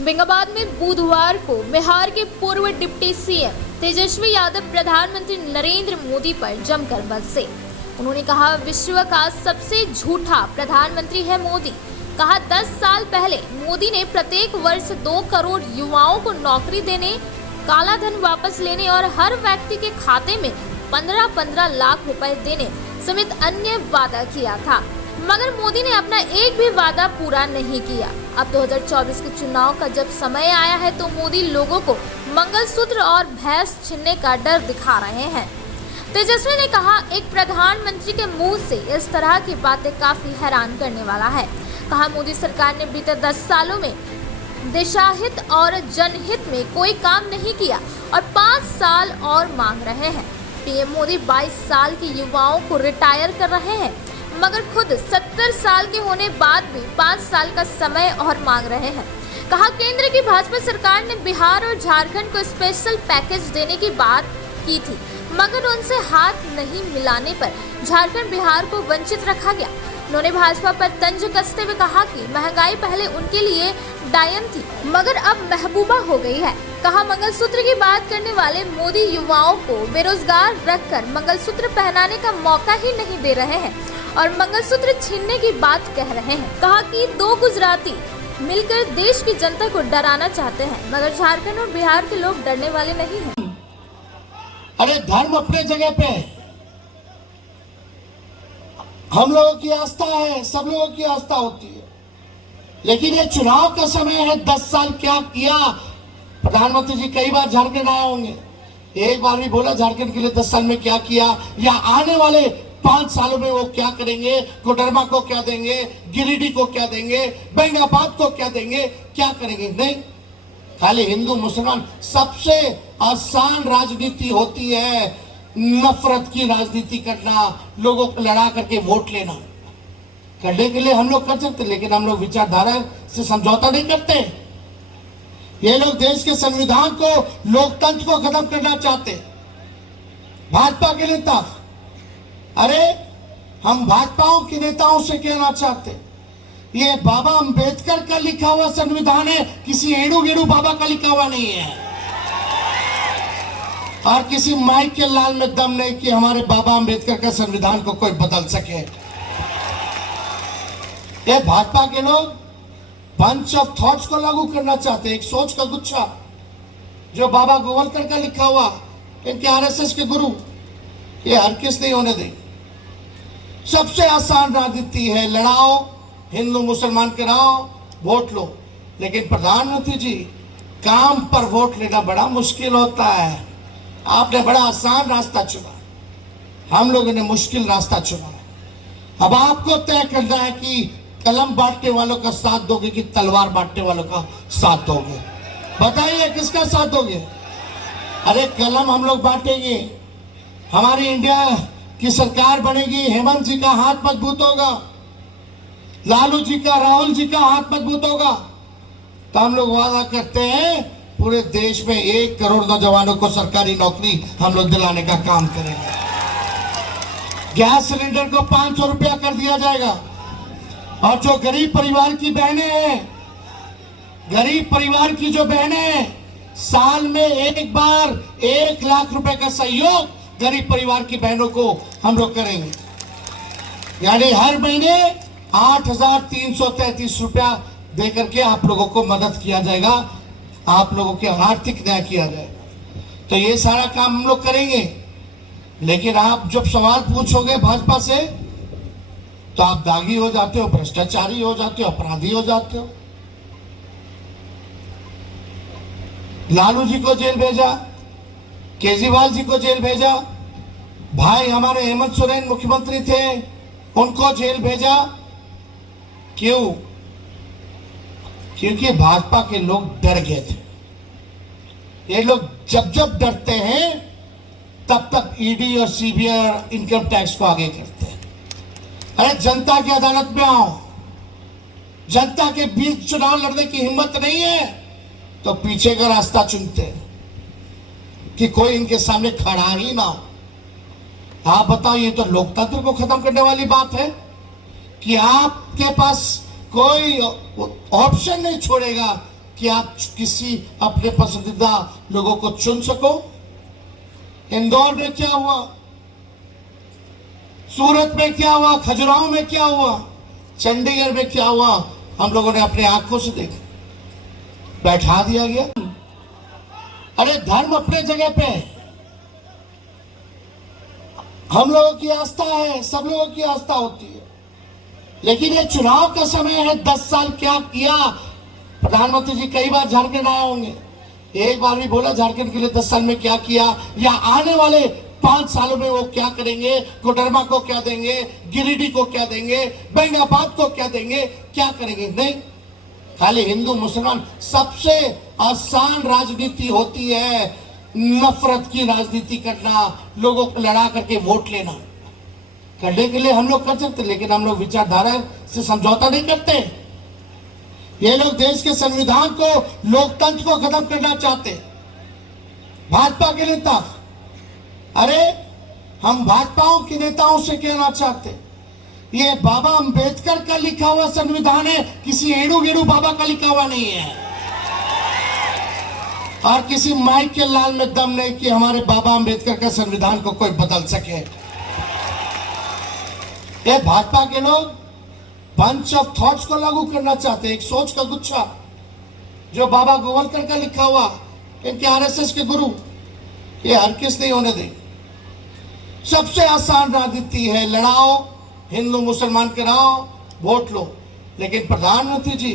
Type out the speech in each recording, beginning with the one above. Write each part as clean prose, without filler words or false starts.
बेंगाबाद में बुधवार को बिहार के पूर्व डिप्टी सीएम तेजस्वी यादव प्रधानमंत्री नरेंद्र मोदी पर जमकर बरसे। उन्होंने कहा, विश्व का सबसे झूठा प्रधानमंत्री है मोदी। कहा, 10 साल पहले मोदी ने प्रत्येक वर्ष 2 करोड़ युवाओं को नौकरी देने, काला धन वापस लेने और हर व्यक्ति के खाते में 15-15 लाख रुपए देने समेत अन्य वादा किया था, मगर मोदी ने अपना एक भी वादा पूरा नहीं किया। अब 2024 के चुनाव का जब समय आया है तो मोदी लोगों को मंगलसूत्र और भैंस छीनने का डर दिखा रहे हैं। तेजस्वी ने कहा, एक प्रधानमंत्री के मुंह से इस तरह की बातें काफी हैरान करने वाला है। कहा, मोदी सरकार ने बीते 10 सालों में देशहित और जनहित में कोई काम नहीं किया और 5 साल और मांग रहे हैं। पीएम मोदी 22 साल के युवाओं को रिटायर कर रहे हैं, मगर खुद 70 साल के होने बाद भी 5 साल का समय और मांग रहे हैं। कहा, केंद्र की भाजपा सरकार ने बिहार और झारखंड को स्पेशल पैकेज देने की बात की थी, मगर उनसे हाथ नहीं मिलाने पर झारखंड बिहार को वंचित रखा गया। उन्होंने भाजपा पर तंज कसते हुए कहा कि महंगाई पहले उनके लिए डायन थी, मगर अब महबूबा हो गई है। कहा, मंगलसूत्र की बात करने वाले मोदी युवाओं को बेरोजगार रखकर मंगलसूत्र पहनाने का मौका ही नहीं दे रहे हैं और मंगलसूत्र छीनने की बात कह रहे हैं। कहा कि 2 गुजराती मिलकर देश की जनता को डराना चाहते हैं, मगर झारखंड और बिहार के लोग डरने वाले नहीं हैं। अरे धर्म अपने जगह पे, हम लोगों की आस्था है, सब लोगों की आस्था होती है, लेकिन ये चुनाव का समय है। 10 साल क्या किया? प्रधानमंत्री जी कई बार झारखंड आए होंगे, एक बार भी बोला झारखंड के लिए 10 साल में क्या किया या आने वाले 5 सालों में वो क्या करेंगे, कोडरमा को क्या देंगे, गिरिडीह को क्या देंगे, बेंगाबाद को क्या देंगे, क्या करेंगे? नहीं, खाली हिंदू मुसलमान। सबसे आसान राजनीति होती है नफरत की राजनीति करना, लोगों को लड़ा करके वोट लेना। करने के लिए हम लोग कर सकते, लेकिन हम लोग विचारधारा से समझौता नहीं करते। ये लोग देश के संविधान को, लोकतंत्र को खत्म करना चाहते। भाजपा के नेता, अरे हम भाजपाओं के नेताओं से कहना चाहते, ये बाबा अंबेडकर का लिखा हुआ संविधान है, किसी एड़ू गेड़ू बाबा का लिखा हुआ नहीं है, और किसी माइक के लाल में दम नहीं कि हमारे बाबा अंबेडकर का संविधान को कोई बदल सके। ये भाजपा के लोग बंच ऑफ थॉट्स को लागू करना चाहते हैं, एक सोच का गुच्छा जो बाबा गोवलकर का लिखा हुआ, इनके आरएसएस के गुरु, ये हर किस नहीं होने देंगे। सबसे आसान राजनीति है, लड़ाओ, हिंदू मुसलमान कराओ, वोट लो। लेकिन प्रधानमंत्री जी, काम पर वोट लेना बड़ा मुश्किल होता है। आपने बड़ा आसान रास्ता चुना, हम लोगों ने मुश्किल रास्ता चुना। अब आपको तय करना है कि कलम बांटने वालों का साथ दोगे कि तलवार बांटने वालों का साथ दोगे। बताइए किसका साथ दोगे? अरे कलम हम लोग बांटेंगे, हमारी इंडिया की सरकार बनेगी, हेमंत जी का हाथ मजबूत होगा, लालू जी का, राहुल जी का हाथ मजबूत होगा, तो हम लोग वादा करते हैं पूरे देश में 1 करोड़ नौजवानों को सरकारी नौकरी हम लोग दिलाने का काम करेंगे। गैस सिलेंडर को 500 रुपया कर दिया जाएगा, और जो गरीब परिवार की बहनें हैं, गरीब परिवार की जो बहनें हैं, साल में एक बार 1 लाख रुपए का सहयोग गरीब परिवार की बहनों को हम लोग करेंगे। यानी हर महीने 8,333 रुपया देकर के आप लोगों को मदद किया जाएगा, आप लोगों के आर्थिक न्याय किया जाएगा। तो ये सारा काम हम लोग करेंगे। लेकिन आप जब सवाल पूछोगे भाजपा से, तो आप दागी हो जाते हो, भ्रष्टाचारी हो जाते हो, अपराधी हो जाते हो। लालू जी को जेल भेजा, केजरीवाल जी को जेल भेजा, भाई हमारे हेमंत सोरेन मुख्यमंत्री थे, उनको जेल भेजा। क्यों? क्योंकि भाजपा के लोग डर गए थे। ये लोग जब जब डरते हैं तब तक ईडी और सीबीआई और इनकम टैक्स को आगे करते हैं। अरे जनता की अदालत में आओ, जनता के बीच चुनाव लड़ने की हिम्मत नहीं है तो पीछे का रास्ता चुनते हैं कि कोई इनके सामने खड़ा ही ना हो। आप बताओ, ये तो लोकतंत्र को खत्म करने वाली बात है कि आपके पास कोई ऑप्शन नहीं छोड़ेगा कि आप किसी अपने पसंदीदा लोगों को चुन सको। इंदौर में क्या हुआ, सूरत में क्या हुआ, खजुराहो में क्या हुआ, चंडीगढ़ में क्या हुआ, हम लोगों ने अपने आंखों से देखा। बैठा दिया गया। अरे धर्म अपने जगह पे है, हम लोगों की आस्था है, सब लोगों की आस्था होती है, लेकिन ये चुनाव का समय है। 10 साल क्या किया? प्रधानमंत्री जी कई बार झारखंड आए होंगे, एक बार भी बोला झारखंड के लिए 10 साल में क्या किया, या आने वाले 5 सालों में वो क्या करेंगे, कोडरमा को क्या देंगे, गिरिडीह को क्या देंगे, बेंगाबाद को क्या देंगे, क्या करेंगे? नहीं, खाली हिंदू मुसलमान। सबसे आसान राजनीति होती है नफरत की राजनीति करना, लोगों को लड़ा करके वोट लेना। करने के लिए हम लोग कर सकते, लेकिन हम लोग विचारधारा से समझौता नहीं करते। ये लोग देश के संविधान को, लोकतंत्र को खत्म करना चाहते। भाजपा के नेता, अरे हम भाजपाओं के नेताओं से कहना चाहते, ये बाबा अंबेडकर का लिखा हुआ संविधान है, किसी एड़ू गेड़ू बाबा का लिखा हुआ नहीं है, और किसी माइक के लाल में दम नहीं कि हमारे बाबा अंबेडकर का संविधान को कोई बदल सके। ये भाजपा के लोग बंच ऑफ थॉट्स को लागू करना चाहते हैं, एक सोच का गुच्छा जो बाबा गोवलकर का लिखा हुआ, इनके आरएसएस के गुरु, ये हरगिज़ नहीं होने देंगे। सबसे आसान राजनीति है, लड़ाओ, हिंदू मुसलमान कराओ, वोट लो। लेकिन प्रधानमंत्री जी,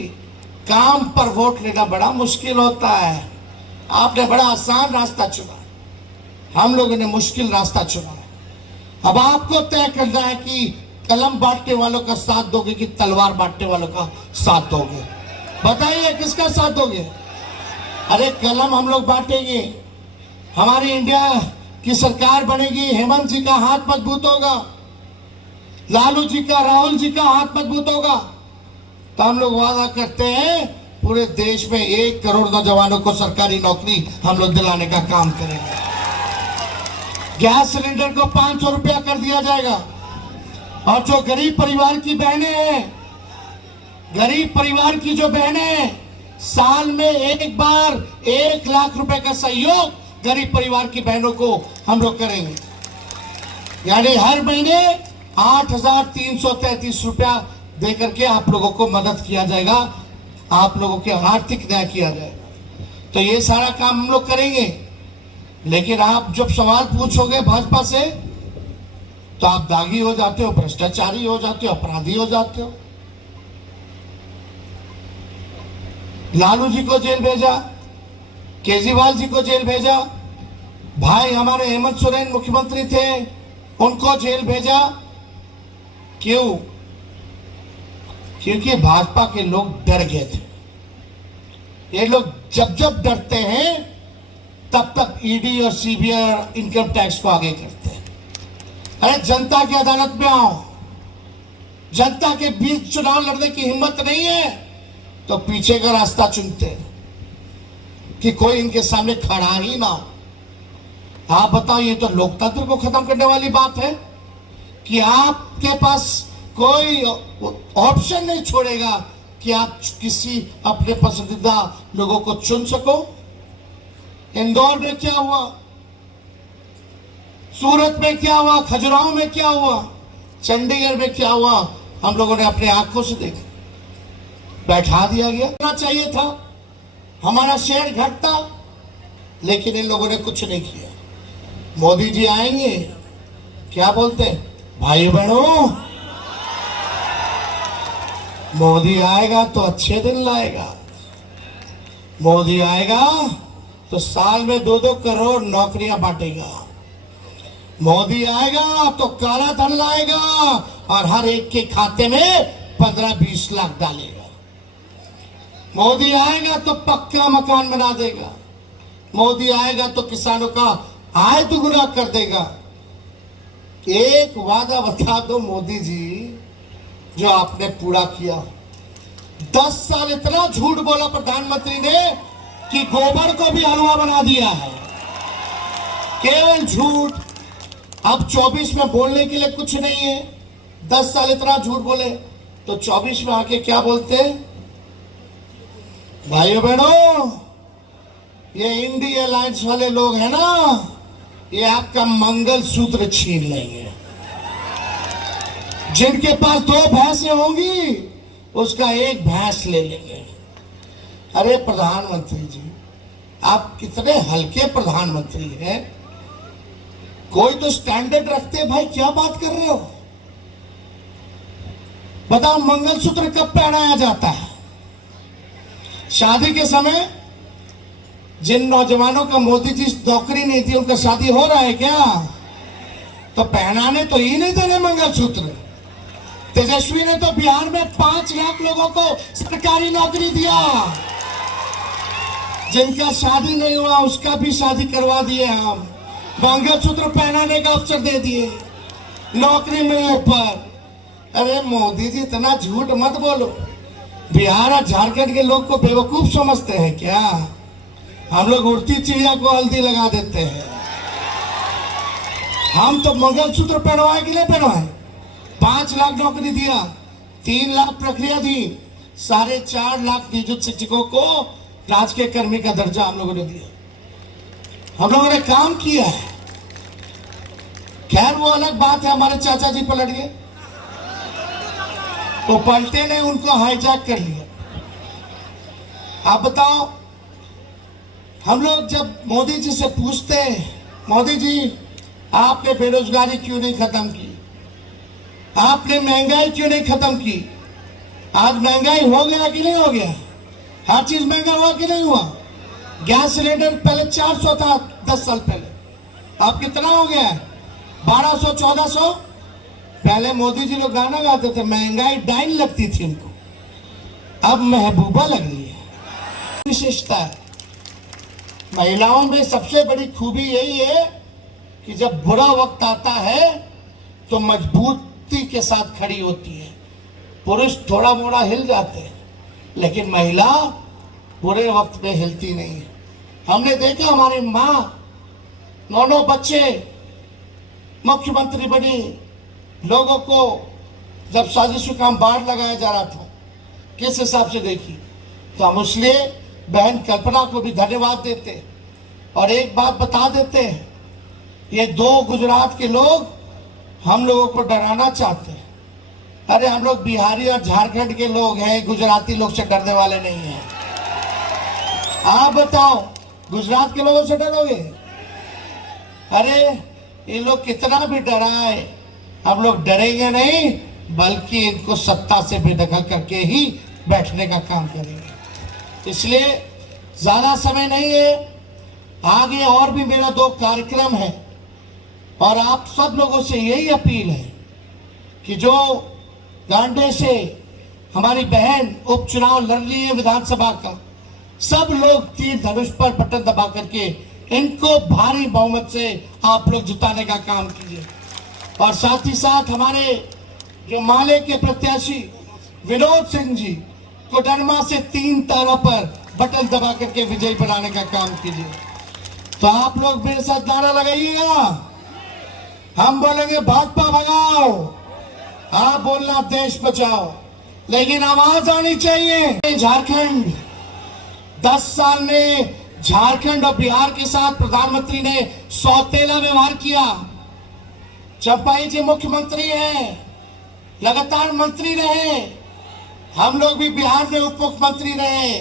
काम पर वोट लेना बड़ा मुश्किल होता है। आपने बड़ा आसान रास्ता चुना, हम लोगों ने मुश्किल रास्ता चुना है। अब आपको तय करना है कि कलम बांटने वालों का साथ दोगे कि तलवार बांटने वालों का साथ दोगे। बताइए किसका साथ दोगे? अरे कलम हम लोग बांटेंगे, हमारी इंडिया की सरकार बनेगी, हेमंत जी का हाथ मजबूत होगा, लालू जी का, राहुल जी का हाथ मजबूत होगा, तो हम लोग वादा करते हैं पूरे देश में 1 करोड़ नौजवानों को सरकारी नौकरी हम लोग दिलाने का काम करेंगे। गैस सिलेंडर को 500 रुपया कर दिया जाएगा, और जो गरीब परिवार की बहनें हैं, गरीब परिवार की जो बहनें हैं, साल में एक बार 1 लाख रुपए का सहयोग गरीब परिवार की बहनों को हम लोग करेंगे। यानी हर महीने 8,333 रुपया देकर के आप लोगों को मदद किया जाएगा, आप लोगों के आर्थिक न्याय किया जाएगा। तो ये सारा काम हम लोग करेंगे। लेकिन आप जब सवाल पूछोगे भाजपा से, तो आप दागी हो जाते हो, भ्रष्टाचारी हो जाते हो, अपराधी हो जाते हो। लालू जी को जेल भेजा, केजरीवाल जी को जेल भेजा, भाई हमारे हेमंत सोरेन मुख्यमंत्री थे, उनको जेल भेजा। क्यों? क्योंकि भाजपा के लोग डर गए थे। ये लोग जब जब डरते हैं तब तक ईडी और सीबीआई और इनकम टैक्स को आगे करते हैं। अरे जनता की अदालत में आओ, जनता के बीच चुनाव लड़ने की हिम्मत नहीं है तो पीछे का रास्ता चुनते हैं कि कोई इनके सामने खड़ा ही ना हो। आप बताओ, ये तो लोकतंत्र को खत्म करने वाली बात है कि आपके पास कोई ऑप्शन नहीं छोड़ेगा कि आप किसी अपने पसंदीदा लोगों को चुन सको। इंदौर में क्या हुआ, सूरत में क्या हुआ, खजुराहो में क्या हुआ, चंडीगढ़ में क्या हुआ, हम लोगों ने अपने आंखों से देखा। बैठा दिया गया। करना चाहिए था, हमारा शेयर घटता, लेकिन इन लोगों ने कुछ नहीं किया। मोदी जी आएंगे, क्या बोलते हैं, भाई बहनों, मोदी आएगा तो अच्छे दिन लाएगा, मोदी आएगा तो साल में 2-2 करोड़ नौकरियां बांटेगा, मोदी आएगा तो काला धन लाएगा और हर एक के खाते में 15-20 लाख डालेगा, मोदी आएगा तो पक्का मकान बना देगा, मोदी आएगा तो किसानों का आय दुगुना कर देगा। एक वादा बता दो मोदी जी जो आपने पूरा किया। 10 साल इतना झूठ बोला प्रधानमंत्री ने कि गोबर को भी हलवा बना दिया है। केवल झूठ। अब 24 में बोलने के लिए कुछ नहीं है। 10 साल इतना झूठ बोले तो 24 में आके क्या बोलते हैं, भाइयों बहनों, ये इंडिया अलायंस वाले लोग हैं ना, ये आपका मंगलसूत्र छीन लेंगे। जिनके पास 2 भैंसें होंगी उसका 1 भैंस ले लेंगे। अरे प्रधानमंत्री जी, आप कितने हल्के प्रधानमंत्री हैं। कोई तो स्टैंडर्ड रखते भाई, क्या बात कर रहे हो। बताओ मंगलसूत्र कब पहनाया जाता है? शादी के समय। जिन नौजवानों का मोदी जी नौकरी नहीं थी उनका शादी हो रहा है क्या? तो पहनाने तो ही नहीं दे रहे मंगलसूत्र। तेजस्वी ने तो बिहार में 5 लाख लोगों को सरकारी नौकरी दिया। जिनका शादी नहीं हुआ उसका भी शादी करवा दिए हम, मंगलसूत्र पहनाने का अवसर दे दिए नौकरी मिलने पर। अरे मोदी जी इतना झूठ मत बोलो। बिहार और झारखंड के लोग को बेवकूफ समझते हैं क्या? हम लोग उड़ती चिड़िया को हल्दी लगा देते हैं। हम तो मंगलसूत्र पहनवाए कि नहीं पहनवाए? 5 लाख नौकरी दिया, 3 लाख प्रक्रिया दी, 4.5 लाख नियुक्त शिक्षकों को राजकीय कर्मी का दर्जा हम लोगों ने दिया। हम लोगों ने काम किया है। खैर वो अलग बात है, हमारे चाचा जी पलट गए, तो पलटे ने उनको हाईजैक कर लिया। आप बताओ, हम लोग जब मोदी जी से पूछते हैं, मोदी जी आपने बेरोजगारी क्यों नहीं खत्म की, आपने महंगाई क्यों नहीं खत्म की? आज महंगाई हो गया कि नहीं हो गया? हर चीज महंगा हुआ कि नहीं हुआ? गैस सिलेंडर पहले 400 था 10 साल पहले, अब कितना हो गया है? 1200 1400। पहले मोदी जी लोग गाना गाते थे, महंगाई डाइन लगती थी उनको, अब महबूबा लग रही है। विशेषता है महिलाओं में, सबसे बड़ी खूबी यही है कि जब बुरा वक्त आता है तो मजबूती के साथ खड़ी होती है। पुरुष थोड़ा मोड़ा हिल जाते हैं, लेकिन महिला बुरे वक्त में हिलती नहीं है। हमने देखा हमारी माँ 9 बच्चे मुख्यमंत्री बनी, लोगों को जब साजिश काम बाढ़ लगाया जा रहा था किस हिसाब से देखी। तो हम इसलिए बहन कल्पना को भी धन्यवाद देते और एक बात बता देते हैं, ये 2 गुजरात के लोग हम लोगों को डराना चाहते हैं। अरे हम लोग बिहारी और झारखंड के लोग हैं, गुजराती लोग से डरने वाले नहीं हैं। आप बताओ, गुजरात के लोगों से डरोगे? अरे ये लोग कितना भी डराए, हम लोग डरेंगे नहीं, बल्कि इनको सत्ता से बेदखल करके ही बैठने का काम करेंगे। इसलिए ज्यादा समय नहीं है, आगे और भी मेरा 2 कार्यक्रम है और आप सब लोगों से यही अपील है कि जो गांडे से हमारी बहन उपचुनाव लड़ रही है विधानसभा का, सब लोग तीर धनुष पर बटन दबा करके इनको भारी बहुमत से आप लोग जिताने का काम कीजिए। और साथ ही साथ हमारे जो माले के प्रत्याशी विनोद सिंह जी को कोडरमा से 3 तारों पर बटन दबा करके विजयी बनाने का काम कीजिए। तो आप लोग मेरे साथ नारा लगाइएगा। हम बोलेंगे भाजपा भगाओ, आप बोलना देश बचाओ, लेकिन आवाज आनी चाहिए। झारखंड 10 साल में झारखंड और बिहार के साथ प्रधानमंत्री ने सौतेला व्यवहार किया। चंपाई जी मुख्यमंत्री हैं, लगातार मंत्री रहे, हम लोग भी बिहार में उप मुख्यमंत्री रहे।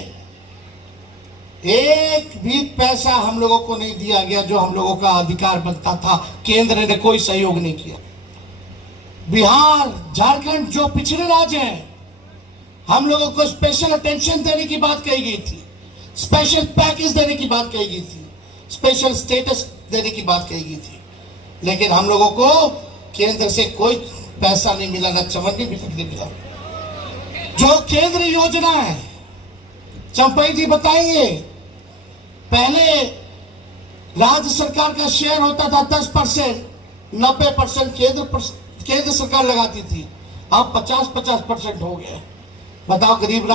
एक भी पैसा हम लोगों को नहीं दिया गया जो हम लोगों का अधिकार बनता था। केंद्र ने कोई सहयोग नहीं किया। बिहार झारखंड जो पिछड़े राज्य हैं, हम लोगों को स्पेशल अटेंशन देने की बात कही गई थी, स्पेशल पैकेज देने की बात कही गई थी, स्पेशल स्टेटस देने की बात कही गई थी, लेकिन हम लोगों को केंद्र से कोई पैसा नहीं मिला, न चवन्नी भी नहीं मिला। जो केंद्र योजना है, चंपाई जी बताएंगे, पहले राज्य सरकार का शेयर होता था 10%, 90% केंद्र सरकार लगाती थी, अब 50-50% हो गया। बताओ गरीब